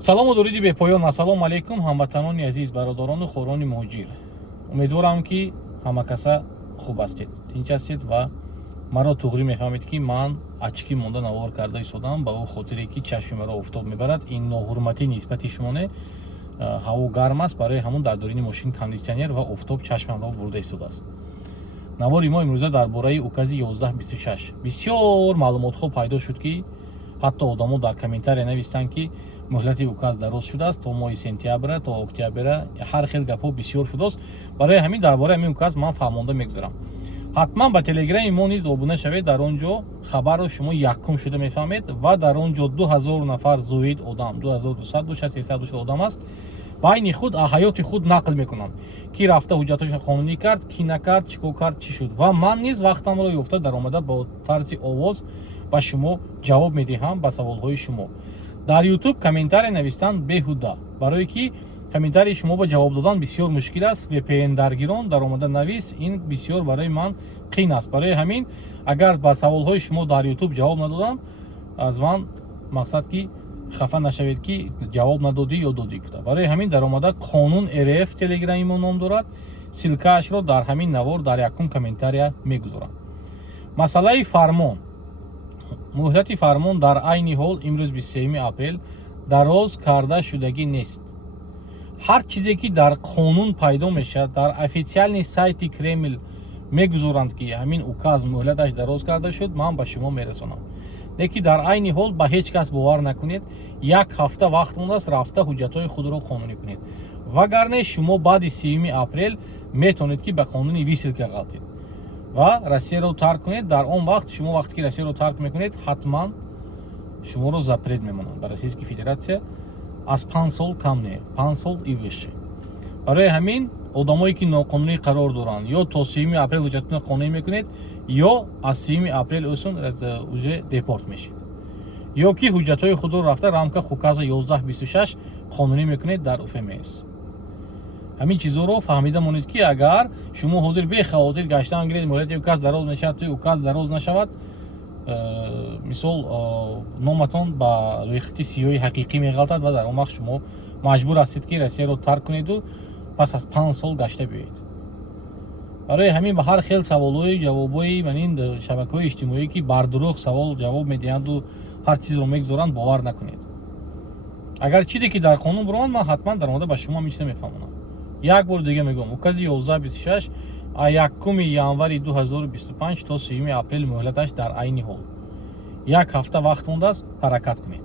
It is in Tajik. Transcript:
салому дуруди бепоён. Ассалому алайкум ҳамватанони азиз, бародарону хӯрони муҳоҷир. Умедворам ки ҳама каса хуб ҳастед, тинч ҳастед ва маро туғрӣ мефаҳмед ки ман ачки монда навор карда истодам ба ӯ хотире ки чашми маро офтоб мебарад. Ин ноҳурматӣ нисбати шумо не. ҳаво гарм аст, барои ҳамон дар дорини мошин кондитсионер ва офтоб чашмамро бурда истодааст. навори мо имрӯза дар бораи укази 1126 бисёр маълумотҳо пайдо шуд ки ҳатто одамо дар комментария навистанд ки муҳлати указ дароз шудааст то моҳи сентябра то октябра, ҳар хел гапҳо бисёр шудааст. Барои ҳамин дар бораи ҳамин указ ман фаҳмонда мегузарам. ҳатман ба телеграми мо низ обуна шавед. Дар он ҷо хабарро шумо якум шуда мефаҳмед ва дар он ҷо 2000 нафар зоид одам, 2200 бошад, 300 бошад одам аст, байни худ ҳаёти худ нақл мекунанд ки рафта ҳуҷҷаташро қонунӣ кард, ки накард, чӣ кор кард, чӣ шуд. Ва ман низ вақтамро ёфта дар омада бо тарзи овоз ба шумо ҷавоб медиҳам ба саволҳои шумо. Дар YouTube комментария навистан беҳуда, барое ки комментарии шумо ба ҷавоб додан бисёр мушкил аст. VPN даргирон дар омада навис, ин бисёр барои ман қин аст. Барои ҳамин агар ба саволҳои шумо дар YouTube ҷавоб надодам, аз ман мақсад ки хафа нашавед ки ҷавоб надодӣ ё додӣ гуфта. Барои ҳамин дар омада қонун РФ телеграми мо ном дорад. силкаашро дар ҳамин навор дар якум комментария мегузорам. Масъалаи фармон. муҳлати фармон дар айни ҳол имрӯз 23 апрел дароз карда шудагӣ нест. ҳар чизе ки дар қонун пайдо мешавад, дар официални сайти Кремл мегузоранд ки ҳамин указ муҳлаташ дароз карда шуд, ман ба шумо мерасонам. леки дар айни ҳол ба ҳеҷ кас бовар накунед. Як ҳафта вақт мондааст, рафта ҳуҷҷатҳои худро қонунӣ кунед. Вагарне шумо баъди 3 апрел метавонед ки ба қонуни висилка ғалтед ва Россияро тарк кунед. Дар он вақт шумо вақте ки Россияро тарк мекунед, ҳатман шуморо запрет мемонанд ба Российская Федератсия. аз 5 сол кам не, 5 сол и выше. барои ҳамин одамое ки ноқонунӣ қарор доранд, ё то 3 апрел ҳуҷҷатҳои қонунӣ мекунед, ё аз 3 апрел ӯсон уже депорт мешед, ё ки ҳуҷҷатҳои худро рафта рамка указа 1126 қонунӣ мекунед дар УФМС. ҳамин чизҳоро фаҳмида монед ки агар шумо ҳозир бехавотир гаштан гиред муҳлати указ дароз мешавад, то указ дароз нашавад, мисол номатон ба рӯйхати сиёҳи ҳақиқӣ меғалтад ва дар он вақт шумо маҷбур ҳастед ки Россияро тарк кунеду пас аз 5 сол гашта биёед. барои ҳамин ба ҳар хел саволҳои ҷавобҳои манин шабакаҳои иҷтимоӣ ки бардуруғ савол ҷавоб медиҳанду ҳар чизро мегузоранд бовар накунед. агар чизе ки дар қонун биромад, ман ҳатман дар омада ба шумо ҳамин чиза мефаҳмонам. як бор дига мегӯям, укази 1126 аз 1 январи 2025 то 3 апрел муҳлаташ дар айни ҳол. Як ҳафта вақт мондааст, ҳаракат кунед.